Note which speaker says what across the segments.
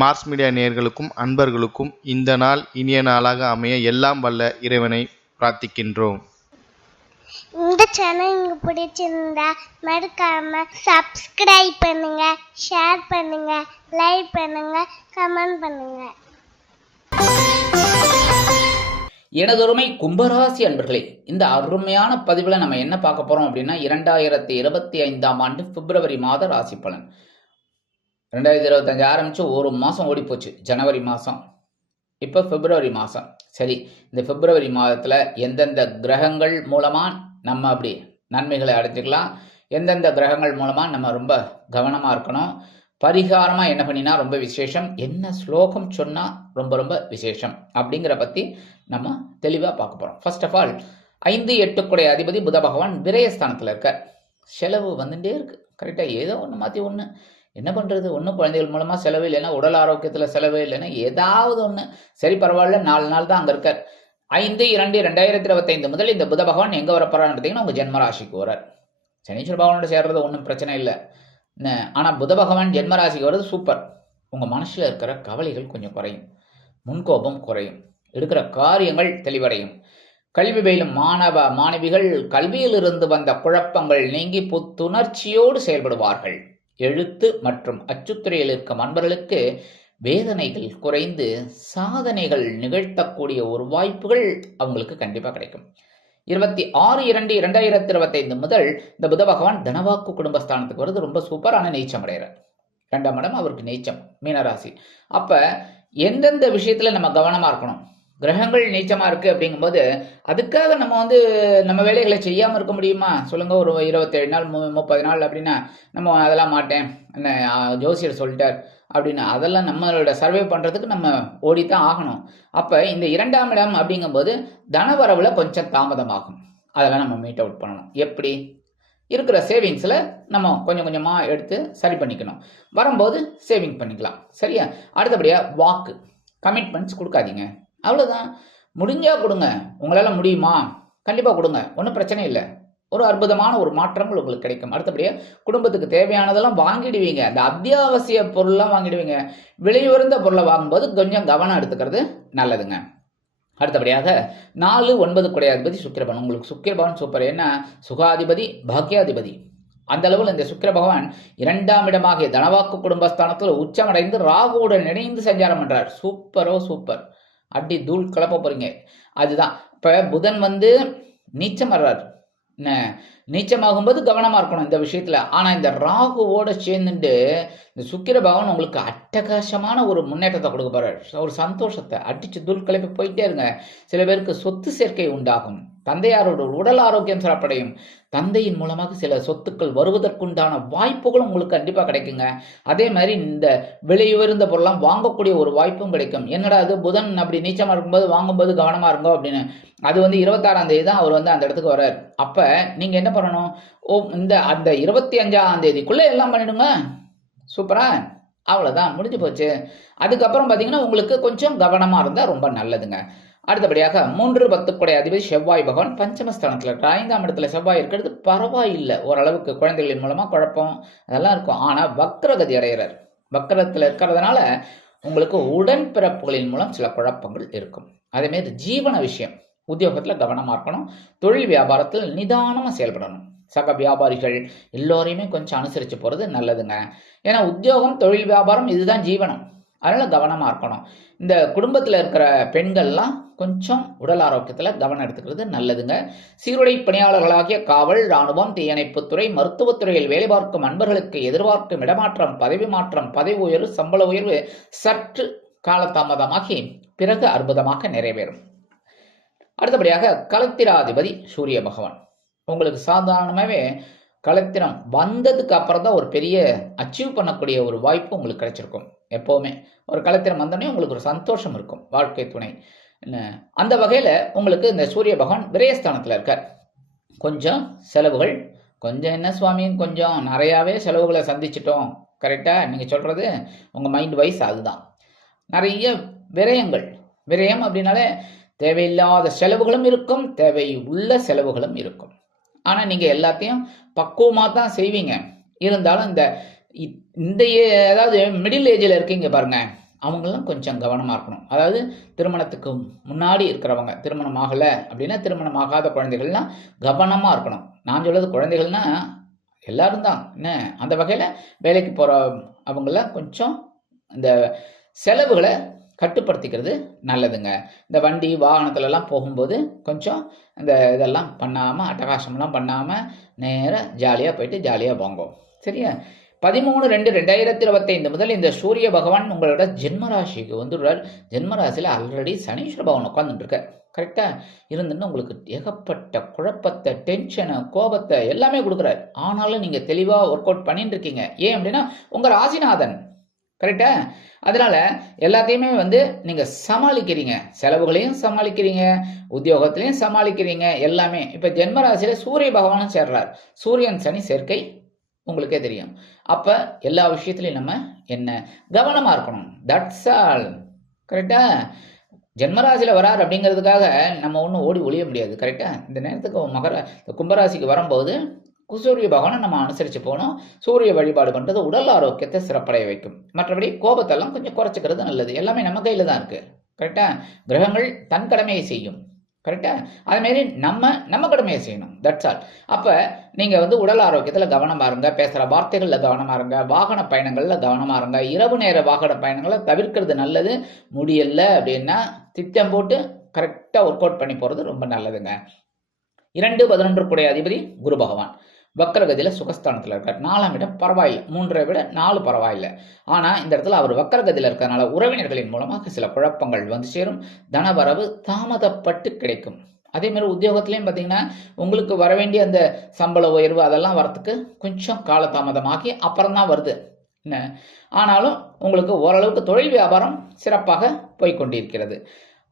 Speaker 1: Mars media நேயர்களுக்கும் அன்பர்களுக்கும் இந்த நாள் இனிய நாளாக அமைய எல்லாம் வல்ல இறைவனை பிரார்த்திக்கின்றோம்.
Speaker 2: இந்த சேனல் உங்களுக்கு பிடிச்சிருந்தா மறக்காம சப்ஸ்கிரைப் பண்ணுங்க ஷேர் பண்ணுங்க லைக் பண்ணுங்க கமெண்ட் பண்ணுங்க.
Speaker 3: எனதொருமை கும்பராசி அன்பர்களே இந்த அருமையான பதிவில் நம்ம என்ன பார்க்க போகிறோம் அப்படின்னா இரண்டாயிரத்தி இருபத்தி ஐந்தாம் ஆண்டு பிப்ரவரி மாத ராசி பலன். ரெண்டாயிரத்தி இருபத்தஞ்சி ஆரம்பித்து ஒரு மாதம் ஓடிப்போச்சு. ஜனவரி மாதம் இப்போ பிப்ரவரி மாதம் சரி இந்த பிப்ரவரி மாதத்தில் எந்தெந்த கிரகங்கள் மூலமாக நம்ம அப்படி நன்மைகளை அடைஞ்சிக்கலாம் எந்தெந்த கிரகங்கள் மூலமாக நம்ம ரொம்ப கவனமாக இருக்கணும் பரிகாரமாக என்ன பண்ணினா ரொம்ப விசேஷம் என்ன ஸ்லோகம் சொன்னால் ரொம்ப ரொம்ப விசேஷம் அப்படிங்கிற பற்றி நம்ம தெளிவாக பார்க்க போகிறோம் ஃபர்ஸ்ட் ஆஃப் ஆல் ஐந்து எட்டுக்குடைய அதிபதி புத பகவான் விரயஸ்தானத்தில் இருக்க செலவு வந்துட்டே இருக்குது கரெக்டாக ஏதோ ஒன்று மாற்றி ஒன்று என்ன பண்ணுறது ஒன்றும் குழந்தைகள் மூலமாக செலவு இல்லைன்னா உடல் ஆரோக்கியத்தில் செலவு இல்லைன்னா ஏதாவது ஒன்று சரி பரவாயில்ல நாலு நாள் தான் அங்கே இருக்கார். ஐந்து இரண்டு ரெண்டாயிரத்தி இருபத்தைந்து முதல் இந்த புத பகவான் எங்கே வரப்போறான்னு பார்த்தீங்கன்னா உங்கள் ஜென்மராசிக்கு வரார் சனீஸ்வர பகவானோட சேர்றது ஒன்றும் பிரச்சனை இல்லை. ஆனால் புத பகவான் ஜென்மராசிக்கு வர்றது சூப்பர் உங்கள் மனசில் இருக்கிற கவலைகள் கொஞ்சம் குறையும். முன்கோபம் குறையும். எடுக்கிற காரியங்கள் தெளிவடையும். கல்வி பயிலும் மாணவ மாணவிகள் கல்வியிலிருந்து வந்த குழப்பங்கள் நீங்கி புத்துணர்ச்சியோடு செயல்படுவார்கள். எழுத்து மற்றும் அச்சுத்துறையில் இருக்கும் அன்பர்களுக்கு வேதனைகள் குறைந்து சாதனைகள் நிகழ்த்தக்கூடிய ஒரு வாய்ப்புகள் அவங்களுக்கு கண்டிப்பாக கிடைக்கும். இருபத்தி ஆறு இரண்டு இரண்டாயிரத்தி இருபத்தைந்து முதல் இந்த புத பகவான் தனவாக்கு குடும்பஸ்தானத்துக்கு வருது ரொம்ப சூப்பரான நீச்சம் அடைகிறார். ரெண்டாம் இடம் அவருக்கு நீச்சம் மீனராசி. அப்போ எந்தெந்த விஷயத்தில் நம்ம கவனமாக இருக்கணும்? கிரகங்கள் நீச்சமாக இருக்குது அப்படிங்கும்போது அதுக்காக நம்ம வந்து நம்ம வேலைகளை செய்யாமல் இருக்க முடியுமா? சொல்லுங்கள் ஒரு இருபத்தேழு நாள் மு முப்பது நாள் அப்படின்னா நம்ம அதெல்லாம் மாட்டேன். என்ன ஜோசியர் சொல்லிட்டார் அப்படின்னு. அதெல்லாம் நம்மளோட சர்வே பண்ணுறதுக்கு நம்ம ஓடித்தான் ஆகணும். அப்போ இந்த இரண்டாம் இடம் அப்படிங்கும்போது தனவரவில் கொஞ்சம் தாமதமாகும். அதெல்லாம் நம்ம மீட் அவுட் பண்ணணும். எப்படி? இருக்கிற சேவிங்ஸில் நம்ம கொஞ்சம் கொஞ்சமாக எடுத்து சரி பண்ணிக்கணும். வரும்போது சேவிங் பண்ணிக்கலாம். சரியா? அடுத்தபடியாக வாக்கு. கமிட்மெண்ட்ஸ் கொடுக்காதீங்க. அவ்வளோதான் முடிஞ்சால் கொடுங்க. உங்களால் முடியுமா? கண்டிப்பாக கொடுங்க. ஒன்றும் பிரச்சனை இல்லை. ஒரு அற்புதமான ஒரு மாற்றங்கள் உங்களுக்கு கிடைக்கும். அடுத்தபடியாக குடும்பத்துக்கு தேவையானதெல்லாம் வாங்கிடுவீங்க. அந்த அத்தியாவசிய பொருள்லாம் வாங்கிடுவீங்க. விலையுயர்ந்த பொருளை வாங்கும்போது கொஞ்சம் கவனம் எடுத்துக்கிறது நல்லதுங்க. அடுத்தபடியாக நாலு ஒன்பது குடையாதிபதி சுக்கிரபவன் உங்களுக்கு சுக்கிரபவன் சூப்பர் என்ன சுகாதிபதி பாக்கியாதிபதி அந்த அளவில் இந்த சுக்கிர பகவான் இரண்டாம் இடமாகிய தனவாக்கு குடும்பஸ்தானத்தில் உச்சமடைந்து ராகுவுடன் இணைந்து சஞ்சாரம் பண்றார். சூப்பரோ சூப்பர் அடி தூள் கிளப்ப போறீங்க. அதுதான். இப்போ புதன் வந்து நீச்சம் வர்றார் என்ன? நீச்சமாகும்போது கவனமாக இருக்கணும் இந்த விஷயத்தில். ஆனால் இந்த ராகுவோட சேர்ந்துட்டு இந்த சுக்கிர பகவான் உங்களுக்கு அட்டகாசமான ஒரு முன்னேற்றத்தை கொடுக்க போறார். ஒரு சந்தோஷத்தை. அடித்து தூள் கிளப்பி போயிட்டே இருங்க. சில பேருக்கு சொத்து சேர்க்கை உண்டாகும். தந்தையாரோட உடல் ஆரோக்கியம் சிறப்படையும் தந்தையின் மூலமாக சில சொத்துக்கள் வருவதற்குண்டான வாய்ப்புகளும் உங்களுக்கு கண்டிப்பாக கிடைக்குங்க. அதே மாதிரி இந்த விலையுயர்ந்த பொருளாம் வாங்கக்கூடிய ஒரு வாய்ப்பும் கிடைக்கும். என்னடா அது புதன் அப்படி நீச்சமாக இருக்கும்போது வாங்கும்போது கவனமாக இருங்கோ அப்படின்னு. அது வந்து இருபத்தாறாம் தேதி தான் அவர் வந்து அந்த இடத்துக்கு வர்றார். அப்போ நீங்கள் என்ன பண்ணணும்? ஓ இந்த அந்த இருபத்தி அஞ்சாம் தேதிக்குள்ளே எல்லாம் பண்ணிடுங்க. சூப்பரா? அவ்வளோதான் முடிஞ்சு போச்சு. அதுக்கப்புறம் பார்த்தீங்கன்னா உங்களுக்கு கொஞ்சம் கவனமாக இருந்தால் ரொம்ப நல்லதுங்க. அடுத்தபடியாக மூன்று பத்துக்குடைய அதிபதி செவ்வாய் பகவான் பஞ்சமஸ்தானத்தில் இருக்கிற ஐந்தாம் இடத்துல செவ்வாய் இருக்கிறது பரவாயில்லை. ஓரளவுக்கு குழந்தைகளின் மூலமாக குழப்பம் அதெல்லாம் இருக்கும். ஆனால் வக்ரகதி அடைகிறார். வக்ரத்தில் இருக்கிறதுனால உங்களுக்கு உடன்பிறப்புகளின் மூலம் சில குழப்பங்கள் இருக்கும். அதேமாரி ஜீவன விஷயம். உத்தியோகத்தில் கவனமாக இருக்கணும். தொழில் வியாபாரத்தில் நிதானமாக செயல்படணும். சக வியாபாரிகள் எல்லோரையுமே கொஞ்சம் அனுசரித்து போகிறது நல்லதுங்க. ஏன்னா உத்தியோகம் தொழில் வியாபாரம் இதுதான் ஜீவனம். அதனால் கவனமாக இருக்கணும். இந்த குடும்பத்தில் இருக்கிற பெண்கள்லாம் கொஞ்சம் உடல் ஆரோக்கியத்தில் கவனம் எடுத்துக்கிறது நல்லதுங்க. சீருடை பணியாளர்களாகிய காவல் இராணுவம் தீயணைப்புத்துறை மருத்துவத்துறையில் வேலை பார்க்கும் அன்பர்களுக்கு எதிர்பார்க்கும் இடமாற்றம் பதவி மாற்றம் பதவி உயர்வு சம்பள உயர்வு சற்று காலதாமதமாகி பிறகு அற்புதமாக நிறைவேறும். அடுத்தபடியாக கலத்திராதிபதி சூரிய பகவான். உங்களுக்கு சாதாரணமாகவே கலத்திரம் வந்ததுக்கு அப்புறம் தான் ஒரு பெரிய அச்சீவ் பண்ணக்கூடிய ஒரு வாய்ப்பு உங்களுக்கு கிடைச்சிருக்கும். எப்போவுமே. ஒரு கலத்திரம் வந்தோடனே உங்களுக்கு ஒரு சந்தோஷம் இருக்கும். வாழ்க்கை துணை. என்ன, அந்த வகையில் உங்களுக்கு இந்த சூரிய பகவான் விரயஸ்தானத்தில் இருக்கார். கொஞ்சம் செலவுகள் கொஞ்சம் என்ன சுவாமி கொஞ்சம் நிறையாவே செலவுகளை சந்திச்சிட்டோம். கரெக்டாக நீங்கள் சொல்கிறது உங்கள் மைண்ட் வைஸ் அதுதான். நிறைய விரயங்கள். விரயம் அப்படின்னாலே தேவையில்லாத செலவுகளும் இருக்கும் தேவை உள்ள செலவுகளும் இருக்கும். ஆனால் நீங்கள் எல்லாத்தையும் பக்குவமாக தான் செய்வீங்க. இருந்தாலும் இந்த இந்த ஏ- அதாவது மிடில் ஏஜில் இருக்கீங்க பாருங்க அவங்களும் கொஞ்சம் கவனமாக இருக்கணும். அதாவது திருமணத்துக்கு முன்னாடி இருக்கிறவங்க திருமணம் ஆகலை அப்படின்னா திருமணம் ஆகாத குழந்தைகள்லாம் கவனமாக இருக்கணும். நான் சொல்கிறது குழந்தைகள்னா எல்லாரும் தான். என்ன? அந்த வகையில் வேலைக்கு போகிற அவங்கள கொஞ்சம் இந்த செலவுகளை கட்டுப்படுத்திக்கிறது நல்லதுங்க. இந்த வண்டி வாகனத்துலலாம் போகும்போது கொஞ்சம் இந்த இதெல்லாம் பண்ணாமல் அட்டகாசம்லாம் பண்ணாமல் நேராக ஜாலியாக போயிட்டு ஜாலியாக போங்கோ சரியா? பதிமூணு ரெண்டு ரெண்டாயிரத்தி இருபத்தைந்து முதல் இந்த சூரிய பகவான் உங்களோட ஜென்மராசிக்கு வந்துடுறார். ஜென்மராசியில் ஆல்ரெடி சனீஸ்வர பகவான் உட்காந்துட்டு இருக்கார் கரெக்டாக இருந்துன்னு உங்களுக்கு ஏகப்பட்ட குழப்பத்தை டென்ஷனை கோபத்தை எல்லாமே கொடுக்குறாரு. ஆனாலும் நீங்கள் தெளிவாக ஒர்க் அவுட் பண்ணிட்டு இருக்கீங்க. ஏன் அப்படின்னா உங்கள் ராசிநாதன். கரெக்டா அதனால எல்லாத்தையுமே வந்து நீங்கள் சமாளிக்கிறீங்க. செலவுகளையும் சமாளிக்கிறீங்க. உத்தியோகத்திலையும் சமாளிக்கிறீங்க. எல்லாமே. இப்போ ஜென்ம ராசியில் சூரிய பகவானும் சேர்றார். சூரியன் சனி சேர்க்கை உங்களுக்கே தெரியும். அப்போ எல்லா விஷயத்துலையும் நம்ம என்ன? கவனமாக இருக்கணும். தட்ஸ் ஆல் கரெக்டா ஜென்மராசியில் வரார் அப்படிங்கிறதுக்காக நம்ம ஒன்றும் ஓடி ஒழிய முடியாது. கரெக்டாக இந்த நேரத்துக்கு மகர கும்பராசிக்கு வரும்போது சூரிய பகவானை நம்ம அனுசரித்து போகணும். சூரிய வழிபாடு பண்ணுறது உடல் ஆரோக்கியத்தை சிறப்படைய வைக்கும். மற்றபடி கோபத்தெல்லாம் கொஞ்சம் குறைச்சிக்கிறது நல்லது. எல்லாமே நம்ம கையில் தான் இருக்குது கரெக்டாக கிரகங்கள் தன் கடமையை செய்யும். கரெக்டாக அதுமாரி நம்ம நம்ம கடமையை செய்யணும். தட்ஸ் ஆல் அப்போ நீங்கள் வந்து உடல் ஆரோக்கியத்தில் கவனமாக இருங்க பேசுகிற வார்த்தைகளில் கவனமாக இருங்க வாகன பயணங்களில் கவனமாக இருங்க இரவு நேர வாகன பயணங்களை தவிர்க்கிறது நல்லது. முடியல அப்படின்னா திட்டம் போட்டு கரெக்டாக ஒர்க் அவுட் பண்ணி போகிறது ரொம்ப நல்லதுங்க. இரண்டு பதினொன்று கூடிய அதிபதி குரு பகவான். வக்கரகதியில் சுகஸ்தானத்தில் இருக்கார். நாலாம் இடம் பரவாயில்லை. மூன்றை விட நாலு பரவாயில்லை. ஆனால் இந்த இடத்துல அவர் வக்கரகதியில் இருக்கிறனால உறவினர்களின் மூலமாக சில குழப்பங்கள் வந்து சேரும். தனவரவு தாமதப்பட்டு கிடைக்கும். அதே மாதிரி உத்தியோகத்துலேயும் பார்த்தீங்கன்னா உங்களுக்கு வர வேண்டிய அந்த சம்பள உயர்வு அதெல்லாம் வரத்துக்கு கொஞ்சம் காலதாமதமாகி அப்புறம் தான் வருது. என்ன? ஆனாலும் உங்களுக்கு ஓரளவுக்கு தொழில் வியாபாரம் சிறப்பாக போய்கொண்டிருக்கிறது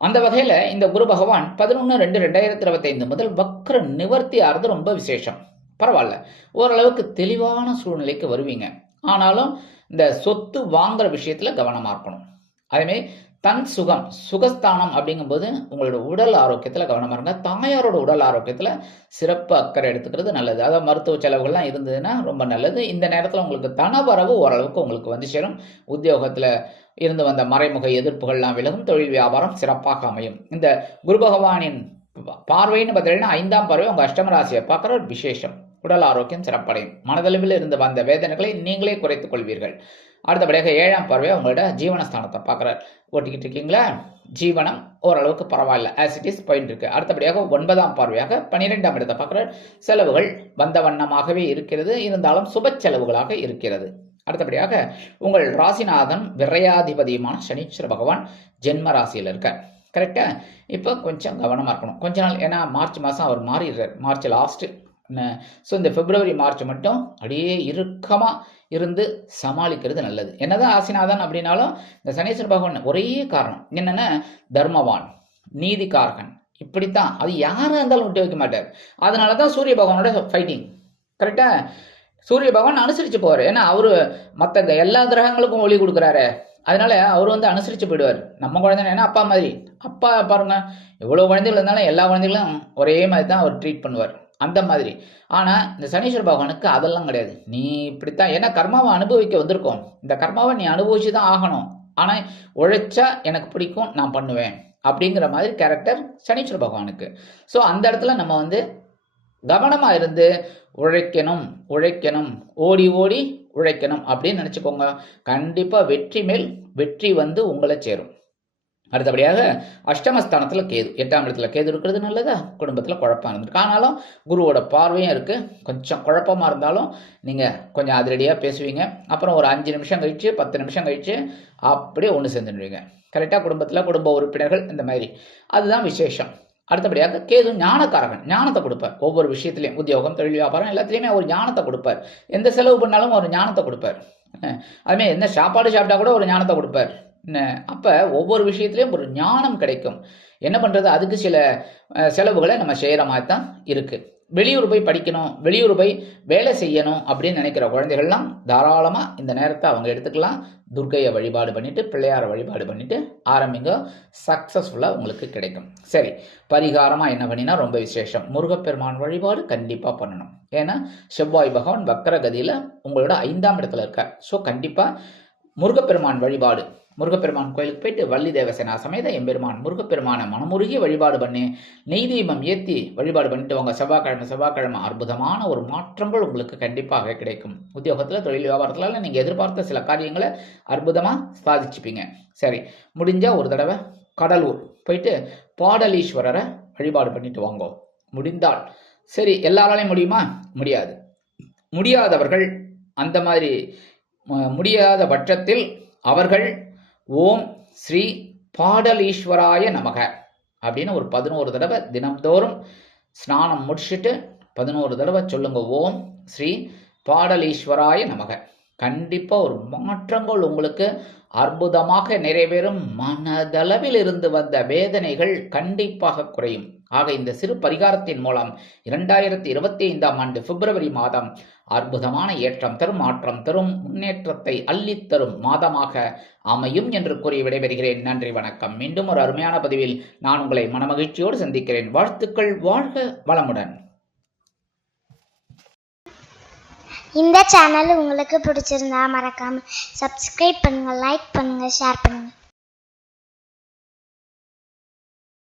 Speaker 3: அந்த வகையில் இந்த குரு பகவான் பதினொன்று ரெண்டு ரெண்டாயிரத்தி இருபத்தைந்து முதல் வக்ர நிவர்த்தி ஆகிறது ரொம்ப விசேஷம். பரவாயில்ல. ஓரளவுக்கு தெளிவான சூழ்நிலைக்கு வருவீங்க. ஆனாலும் இந்த சொத்து வாங்குற விஷயத்தில் கவனமாக இருக்கணும். அதேமாரி தன் சுகம் சுகஸ்தானம் அப்படிங்கும்போது உங்களோட உடல் ஆரோக்கியத்தில் கவனமாக இருங்க. தாயாரோட உடல் ஆரோக்கியத்தில் சிறப்பு அக்கறை எடுத்துக்கிறது நல்லது. அதாவது மருத்துவ செலவுகள்லாம் இருந்ததுன்னா ரொம்ப நல்லது. இந்த நேரத்தில் உங்களுக்கு தனவரவு ஓரளவுக்கு உங்களுக்கு வந்து சேரும். உத்தியோகத்தில் இருந்து வந்த மறைமுக எதிர்ப்புகள்லாம் விலகும். தொழில் வியாபாரம் சிறப்பாக அமையும். இந்த குரு பகவானின் பார்வைன்னு பார்த்தீங்கன்னா ஐந்தாம் பார்வை உங்கள் அஷ்டம ராசியை பார்க்குற ஒரு விசேஷம். உடல் ஆரோக்கியம் சிறப்படையும். மனதளவில் இருந்து வந்த வேதனைகளை நீங்களே குறைத்துக் கொள்வீர்கள். அடுத்தபடியாக ஏழாம் பார்வையை உங்களோட ஜீவனஸ்தானத்தை பார்க்குறார். ஓட்டிக்கிட்டு இருக்கீங்களா? ஜீவனம் ஓரளவுக்கு பரவாயில்ல. ஆஸ் இட் இஸ் போயிட்டு இருக்கு. அடுத்தபடியாக ஒன்பதாம் பார்வையாக பன்னிரெண்டாம் இடத்தை பார்க்குற செலவுகள் வந்த வண்ணமாகவே இருக்கிறது. இருந்தாலும் சுப செலவுகளாக இருக்கிறது. அடுத்தபடியாக உங்கள் ராசிநாதன் விரையாதிபதியுமான சனீஸ்வர பகவான் ஜென்ம ராசியில் இருக்கார் கரெக்டாக இப்போ கொஞ்சம் கவனமாக இருக்கணும். கொஞ்ச நாள் ஏன்னா மார்ச் மாதம் அவர் மாறிடுறார். மார்ச் லாஸ்ட்டு ஸோ இந்த பிப்ரவரி மார்ச் மட்டும் அப்படியே இறுக்கமாக இருந்து சமாளிக்கிறது நல்லது. என்னதான் ஆசினாதான் அப்படின்னாலும் இந்த சனீஸ்வர பகவான் ஒரே காரணம். என்னென்னா தர்மவான் நீதிக்காரகன். இப்படித்தான். அது யாராக இருந்தாலும் விட்டு வைக்க மாட்டார். அதனால தான் சூரிய பகவானோட ஃபைட்டிங் கரெக்டாக சூரிய பகவான் அனுசரித்து போவார். ஏன்னா அவர் மற்ற எல்லா கிரகங்களுக்கும் ஒளி கொடுக்குறாரு. அதனால அவர் வந்து அனுசரித்து போயிடுவார். நம்ம குழந்தைங்க ஏன்னா அப்பா மாதிரி. அப்பா பாருங்க. எவ்வளோ குழந்தைகள் இருந்தாலும் எல்லா குழந்தைகளும் ஒரே மாதிரி தான் அவர் ட்ரீட் பண்ணுவார். அந்த மாதிரி. ஆனால் இந்த சனீஸ்வர பகவானுக்கு அதெல்லாம் கிடையாது. நீ இப்படித்தான் ஏன்னா கர்மாவை அனுபவிக்க வந்திருக்கோம். இந்த கர்மாவை நீ அனுபவிச்சு தான் ஆகணும். ஆனால் உழைச்சா எனக்கு பிடிக்கும் நான் பண்ணுவேன் அப்படிங்கிற மாதிரி கேரக்டர் சனீஸ்வர பகவானுக்கு. ஸோ அந்த இடத்துல நம்ம வந்து கவனமாக இருந்து உழைக்கணும் உழைக்கணும் ஓடி ஓடி உழைக்கணும் அப்படின்னு நினச்சிக்கோங்க. கண்டிப்பாக வெற்றி மேல் வெற்றி வந்து உங்களை சேரும். அடுத்தபடியாக அஷ்டமஸ்தானத்தில் கேது. எட்டாம் இடத்துல கேது இருக்கிறது நல்லதா? குடும்பத்தில் குழப்பம் இருந்திருக்கு. ஆனாலும் குருவோட பார்வையும் இருக்குது கொஞ்சம் குழப்பமாக இருந்தாலும் நீங்கள் கொஞ்சம் அதிரடியாக பேசுவீங்க. அப்புறம் ஒரு அஞ்சு நிமிஷம் கழித்து பத்து நிமிஷம் கழித்து அப்படியே ஒன்று சேர்ந்துடுவீங்க. கரெக்டாக குடும்பத்தில் குடும்ப உறுப்பினர்கள் இந்த மாதிரி. அதுதான் விசேஷம். அடுத்தபடியாக கேது ஞானக்காரகன். ஞானத்தை கொடுப்பார். ஒவ்வொரு விஷயத்துலையும். உத்தியோகம் தொழில் வியாபாரம் எல்லாத்துலேயுமே ஒரு ஞானத்தை கொடுப்பார். எந்த செலவு பண்ணாலும் ஒரு ஞானத்தை கொடுப்பார். அதுமாதிரி எந்த சாப்பாடு சாப்பிட்டா கூட ஒரு ஞானத்தை கொடுப்பார். அப்போ ஒவ்வொரு விஷயத்துலையும் ஒரு ஞானம் கிடைக்கும். என்ன பண்ணுறது அதுக்கு சில செலவுகளை நம்ம செய்கிற மாதிரி தான் இருக்குது வெளியூர் போய் படிக்கணும் வெளியூர் போய் வேலை செய்யணும் அப்படின்னு நினைக்கிற குழந்தைகள்லாம் தாராளமாக இந்த நேரத்தை அவங்க எடுத்துக்கலாம். துர்க்கையை வழிபாடு பண்ணிவிட்டு பிள்ளையாரை வழிபாடு பண்ணிவிட்டு ஆரம்பிங்க. சக்ஸஸ்ஃபுல்லாக உங்களுக்கு கிடைக்கும். சரி பரிகாரமாக என்ன பண்ணினா ரொம்ப விசேஷம். முருகப்பெருமான் வழிபாடு கண்டிப்பாக பண்ணணும். ஏன்னா செவ்வாய் பகவான் வக்கரகதியில் உங்களோட ஐந்தாம் இடத்துல இருக்கார். ஸோ கண்டிப்பாக முருகப்பெருமான் வழிபாடு முருகப்பெருமான் கோயிலுக்கு போயிட்டு வள்ளி தேவசேனா சமேத எம்பெருமான் முருகப்பெருமானை மனமுருகி வழிபாடு பண்ணி. நெய் தீபம் ஏற்றி வழிபாடு பண்ணிட்டு வாங்க. செவ்வாய்க்கிழமை செவ்வாய்க்கிழமை அற்புதமான ஒரு மாற்றங்கள் உங்களுக்கு கண்டிப்பாக கிடைக்கும். உத்தியோகத்தில் தொழில் வியாபாரத்தில் நீங்கள் எதிர்பார்த்த சில காரியங்களை அற்புதமாக சாதிச்சுப்பீங்க. சரி முடிஞ்சால் ஒரு தடவை கடலூர் போயிட்டு பாடலீஸ்வரரை வழிபாடு பண்ணிட்டு வாங்க. முடிந்தால். சரி எல்லாராலையும் முடியுமா? முடியாது. முடியாதவர்கள் அந்த மாதிரி முடியாத பட்சத்தில் அவர்கள் ஓம் ஸ்ரீ பாடலீஸ்வராய நமக அப்படின்னு ஒரு பதினோரு தடவை தினம்தோறும் ஸ்நானம் முடிச்சுட்டு பதினோரு தடவை சொல்லுங்க ஓம் ஸ்ரீ பாடலீஸ்வராய நமக. கண்டிப்பாக ஒரு மாற்றங்கள் உங்களுக்கு அற்புதமாக நிறைவேறும். மனதளவில் இருந்து வந்த வேதனைகள் கண்டிப்பாக குறையும். ஆக இந்த சிறு பரிகாரத்தின் மூலம் இரண்டாயிரத்தி இருபத்தி ஐந்தாம் ஆண்டு பிப்ரவரி மாதம் அற்புதமான ஏற்றம் தரும் மாற்றம் தரும் முன்னேற்றத்தை அள்ளித்தரும் மாதமாக அமையும் என்று கூறி விடைபெறுகிறேன். நன்றி வணக்கம். மீண்டும் ஒரு அருமையான பதிவில் நான் உங்களை மனமகிழ்ச்சியோடு சந்திக்கிறேன். வாழ்த்துக்கள் வாழ்க வளமுடன்.
Speaker 2: இந்த சேனல் உங்களுக்கு பிடிச்சிருந்தா மறக்காம சப்ஸ்கிரைப் பண்ணுங்க லைக் பண்ணுங்க ஷேர் பண்ணுங்க.